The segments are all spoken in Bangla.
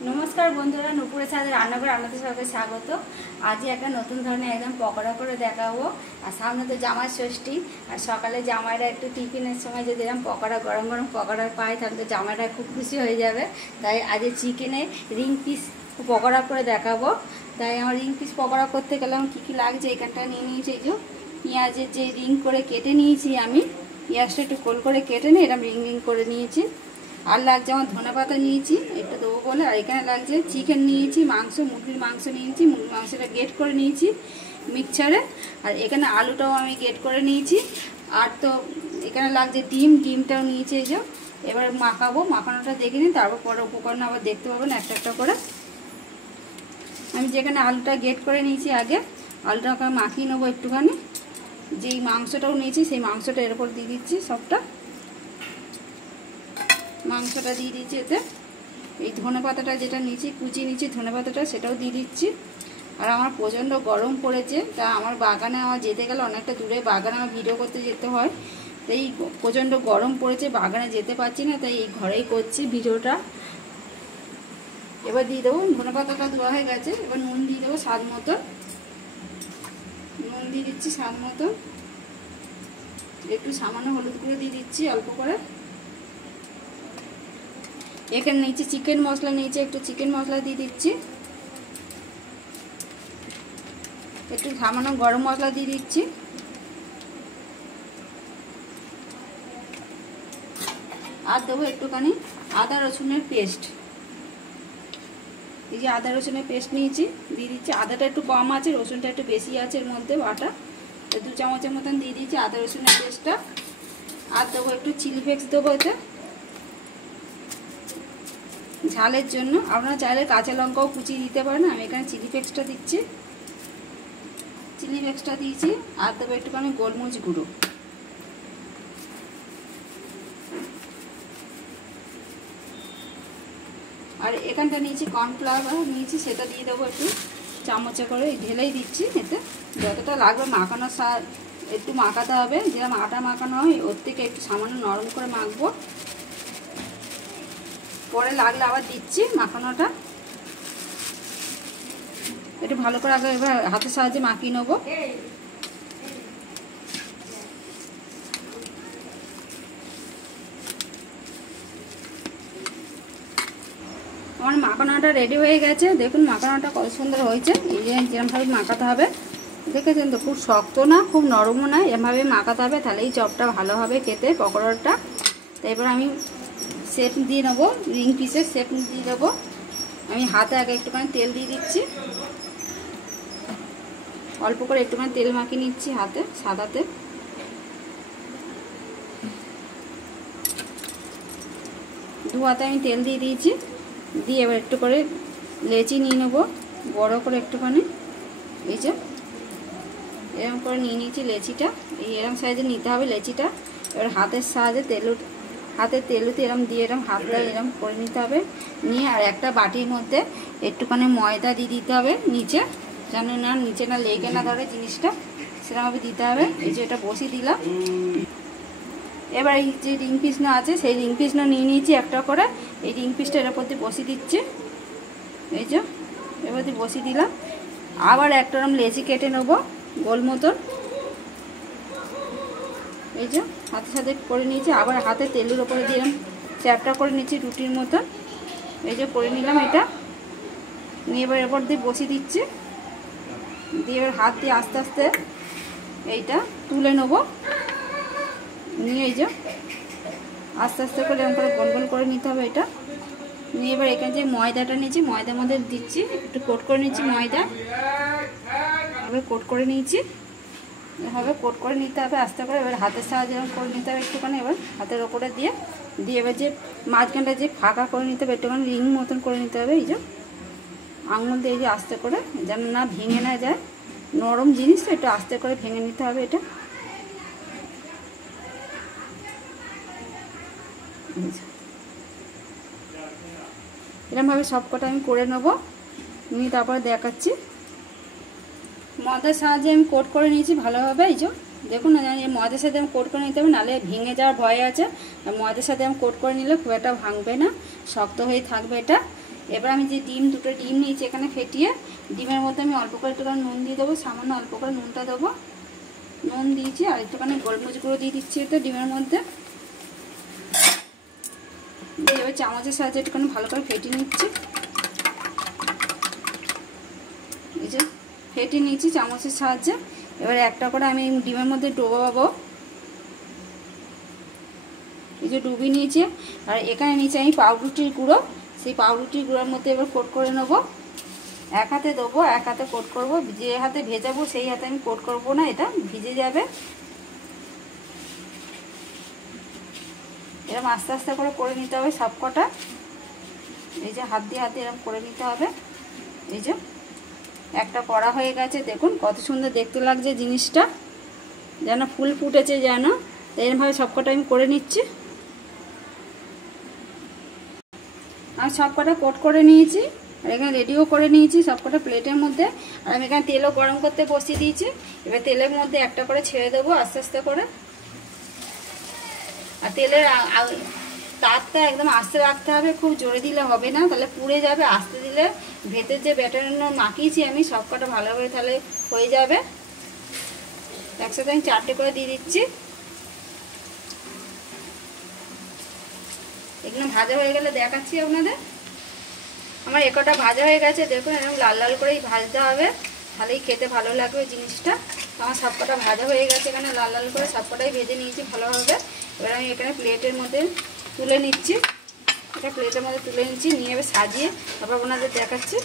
नमस्कार बंधुरा नुपुरेर छादे रान्नाघर रान्नाते सबके स्वागत। आज एक नतून धरनेर एकदम पकोड़ा करे देखाबो। और सामने तो जामाई षष्ठी और सकाले जामाईरा एकटु टिफिनेर समय जो एरकम पकोड़ा गरम गरम पकोड़ा पाय ताहले जामाईरा खूब खुशी हो जाबे। ताई आज चिकेने रिंग पिस पकोड़ा करे देखाबो। ताई आमार रिंग पिस पकोड़ा करते गेले आमार कि लागछे एखानटा निये निয়েছি এই যে পেঁয়াজের যে রিং করে কেটে নিয়েছি আমি পেঁয়াজটা একটু গোল করে কেটে নিয়ে এরকম রিং রিং করে নিয়েছি। আর লাগছে আমার ধনেপাতা নিয়েছি একটু দেবো বলে। আর এখানে লাগছে চিকেন নিয়েছি, মাংস মুরগির মাংস নিয়েছি, মুরগির মাংসটা গ্রেট করে নিয়েছি মিক্সচারে। আর এখানে আলুটাও আমি গ্রেট করে নিয়েছি। আর তো এখানে লাগছে ডিমটাও নিয়েছি। এই যে এবার মাখাবো, মাখানোটা দেখে নিই, তারপর পরে উপকরণ আবার দেখতে পাবেন একটা একটা করে। আমি যেখানে আলুটা গ্রেট করে নিয়েছি আগে আলুটাকে মাখিয়ে নেবো একটুখানি। যেই মাংসটাও নিয়েছি সেই মাংসটা এর উপর দিয়ে দিচ্ছি, সবটা মাংসটা দিয়ে দিচ্ছি। এতে এই ধনেপাতাটা যেটা নিয়েছি কুচিয়ে নিয়েছি ধনেপাতাটা সেটাও দিয়ে দিচ্ছি। আর আমার প্রচণ্ড গরম পড়েছে, তা আমার বাগানে আমার যেতে গেলে অনেকটা দূরে বাগানে আমার ভিডিও করতে যেতে হয়। তাই প্রচণ্ড গরম পড়েছে, বাগানে যেতে পারছি না, তাই এই ঘরেই করছি ভিডিওটা। এবার দিয়ে দেবো, ধনেপাতাটা ধোয়া হয়ে গেছে। এবার নুন দিয়ে দেবো স্বাদ মতো, নুন দিয়ে দিচ্ছি স্বাদ মতো। একটু সামান্য হলুদ গুঁড়ো দিয়ে দিচ্ছি অল্প করে। এখানে নিচে চিকেন মশলা নিয়েছি, একটু চিকেন মশলা দিয়ে দিচ্ছি। একটু সামান্য গরম মশলা দিয়ে দিচ্ছি। আর দেবো একটুখানি আদা রসুনের পেস্ট। এই যে আদা রসুনের পেস্ট নিয়েছি দিয়ে দিচ্ছি। আদাটা একটু কম আছে, রসুনটা একটু বেশি আছে এর মধ্যে বাটা। 2 চামচের মতন দিয়ে দিচ্ছি আদা রসুনের পেস্টটা। আর দেবো একটু চিলি ফ্লেক্স দেবো এতে ঝালের জন্য। আপনারা চাইলে কাঁচা লঙ্কাও কুচিয়ে দিতে পারেন, আমি এখানে চিলি ফ্লেক্সটা দিচ্ছি। চিলি ফ্লেক্সটা দিয়েছি। আর দেবো একটুখানি গোলমরিচ গুঁড়ো। আর এখানটা নিয়েছি কর্নফ্লাওয়ার নিয়েছি, সেটা দিয়ে দেবো একটু চামচে করে ঢেলেই দিচ্ছি। এতে যতটা লাগবে মাখানোর স্বাদ একটু মাখাতে হবে, যেরকম আটা মাখানো হয় ওর থেকে একটু সামান্য নরম করে মাখবো। পরে লাগলে আবার দিচ্ছি মাখানোটা। একটু ভালো করে আগে এবার হাতের সাহায্যে মাখিয়ে নেবো। আমার মাখানোটা রেডি হয়ে গেছে। দেখুন মাখানোটা কত সুন্দর হয়েছে। এই যে যেরকমভাবে মাখাতে হবে, দেখেছেন তো, খুব শক্ত না খুব নরমও না, এভাবে মাখাতে হবে, তাহলে এই চপটা ভালো হবে খেতে পকোড়াটা। তো এবার আমি শেপ দিয়ে নেবো, রিং পিসের শেপ দিয়ে দেবো। আমি হাতে আগে একটুখানি তেল দিয়ে দিচ্ছি, অল্প করে একটুখানি তেল মাখিয়ে নিচ্ছি হাতে, সাদাতে। দু হাতে আমি তেল দিয়ে দিয়েছি। দিয়ে এবার একটু করে লেচি নিয়ে নেবো বড় করে একটুখানি। এই যে এরকম করে নিয়ে নিয়েছি লেচিটা, এই এরকম সাইজে নিতে হবে লেচিটা। এবার হাতের সাহায্যে তেলুতে এরকম দিয়ে এরকম হাতটা এরকম করে নিতে হবে। নিয়ে আর একটা বাটির মধ্যে একটুখানি ময়দা দিয়ে দিতে হবে নিচে, যেন না নিচে না লেগে না ধরে জিনিসটা, সেরকমভাবে দিতে হবে। এই যে এটা বসিয়ে দিলাম। এবার এই যে রিং পিসটা আছে সেই রিং পিসটা নিয়ে নিয়েছি একটা করে। এই রিং পিসটা এর উপর দিয়ে বসিয়ে দিচ্ছি। এই যে এবার দিয়ে বসিয়ে দিলাম। আবার একটা রকম লেচি কেটে নেবো গোল মতন। এই যে হাতের সাথে করে নিয়েছি। আবার হাতে তেলের ওপরে দিয়ে চ্যাপটা করে নিচ্ছি রুটির মতন। এই যে করে নিলাম এটা। নিয়ে এবার এরপর দিয়ে বসিয়ে দিচ্ছি। দিয়ে এবার হাত দিয়ে আস্তে আস্তে এইটা তুলে নেবো। নিয়ে এই যে আস্তে আস্তে করে এরকম করে গোল গোল করে নিতে হবে এটা। নিয়ে এবার এখানে যে ময়দাটা নিয়েছি ময়দার মধ্যে দিচ্ছি, একটু কোট করে নিচ্ছি ময়দা। এবার কোট করে নিয়েছি, এভাবে কোট করে নিতে হবে আস্তে করে। এবার হাতের সাহায্যে এরকম করে নিতে হবে একটুখানি। এবার হাতের ওপরে দিয়ে এবার যে মাঝখানটা যে ফাঁকা করে নিতে হবে একটুখানি রিং মতন করে নিতে হবে। এই যে আঙুল দিয়ে এই যে আস্তে করে, যেন না ভেঙে না যায়, নরম জিনিস তো একটু আস্তে করে ভেঙে নিতে হবে এটা। এরকমভাবে সবকটা আমি করে নেবো, নিয়ে তারপরে দেখাচ্ছি। ময়দার সাহায্যে আমি কোট করে নিয়েছি ভালোভাবে। এই যে দেখুন না, এই ময়দার সাথে আমি কোট করে নিতে হবে, নাহলে ভেঙে যাওয়ার ভয় আছে। আর ময়দার সাথে আমি কোট করে নিলে খুব একটা ভাঙবে না, শক্ত হয়ে থাকবে এটা। এবার আমি যে দুটো ডিম নিয়েছি এখানে ফেটিয়ে, ডিমের মধ্যে আমি অল্প করে একটুখানি নুন দিয়ে দেবো, সামান্য অল্প করে নুনটা দেবো, নুন দিয়েছি, আর একটুখানি গোলমরিচ গুঁড়ো দিয়ে দিচ্ছি তো ডিমের মধ্যে। এবার চামচের সাহায্যে একটুখানি ভালো করে ফেটিয়ে নিচ্ছি। এই যে ফেটিয়ে নিচ্ছি চামচের সাহায্যে। এবার একটা করে আমি ডিমের মধ্যে ডোবাবো। এই যে ডুবিয়ে নিয়েছি, আর এখানে নিচে আমি পাউরুটির গুঁড়ো, সেই পাউরুটির গুঁড়োর মধ্যে এবার কোট করে নেবো। এক হাতে দেবো, এক হাতে কোট করবো, যে হাতে ভেজাবো সেই হাতে আমি কোট করবো না, এটা ভিজে যাবে। এরকম আস্তে আস্তে করে নিতে হবে সব কটা। এই যে হাত দিয়ে এরকম করে নিতে হবে। এই যে একটা করা হয়ে গেছে, দেখুন কত সুন্দর দেখতে লাগছে জিনিসটা, যেন ফুল ফুটেছে যেন। তো এরকমভাবে সব কটা আমি করে নিচ্ছি। আমি সব কটা কোট করে নিয়েছি, আর এখানে রেডিও করে নিয়েছি সব কটা প্লেটের মধ্যে। আর আমি এখানে তেলও গরম করতে বসিয়ে দিয়েছি। এবার তেলের মধ্যে একটা করে ছেড়ে দেবো আস্তে আস্তে করে। আর তেলের তাপটা একদম আস্তে রাখতে হবে, খুব জোরে দিলে হবে না, তাহলে পুড়ে যাবে। আস্তে দিলে ভেতর যে ব্যাটার মাখিয়েছি আমি সব কটা ভালোভাবে তাহলে হয়ে যাবে। একসাথে আমি 4টে করে দিয়ে দিচ্ছি। এগুলো ভাজা হয়ে গেলে দেখাচ্ছি আপনাদের। আমার একটা ভাজা হয়ে গেছে, দেখুন এরকম লাল লাল করেই ভাজতে হবে, তাহলেই খেতে ভালো লাগবে জিনিসটা। আমার সব কটা ভাজা হয়ে গেছে, এখানে লাল লাল করে সব কটাই ভেজে নিয়েছি ভালোভাবে। এবার আমি এখানে প্লেটের মধ্যে তুলে নিচ্ছি। এটা প্লেটের মধ্যে তুলে নিচ্ছি, নিয়ে এবার সাজিয়ে তারপর ওনাদের দেখাচ্ছি।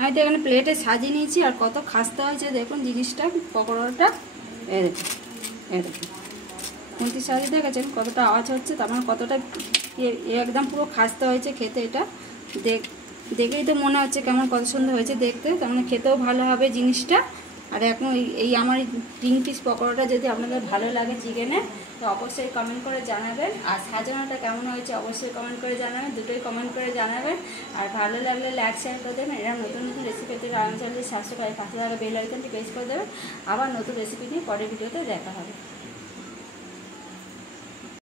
আমি তো এখানে প্লেটে সাজিয়ে নিয়েছি, আর কত খাস্তা হয়েছে দেখুন জিনিসটা, পকোড়াটা। এই দেখুন, এই দেখুন খুন্তির সাহায্যে দেখেছেন কতটা আওয়াজ হচ্ছে, তার মানে কতটা একদম পুরো খাস্তা হয়েছে খেতে। এটা দেখেই তো মনে হচ্ছে কেমন কত সুন্দর হয়েছে দেখতে, তার মানে খেতেও ভালো হবে জিনিসটা। আর এখন এই আমার 3 পিস পকোড়াটা যদি আপনাদের ভালো লাগে চিকেনে, তো অবশ্যই কমেন্ট করে জানাবেন। আর সাজানোটা কেমন হয়েছে অবশ্যই কমেন্ট করে জানাবেন, দুটোই কমেন্ট করে জানাবেন। আর ভালো লাগলে লাইক শেয়ার করে দেবেন। এরা নতুন নতুন রেসিপি থেকে আমি চ্যানেলটি সাবস্ক্রাইব করে পাশে থাকা বেল আইকনটি প্রেস করে দেবেন। আবার নতুন রেসিপি নিয়ে পরের ভিডিওতে দেখা হবে।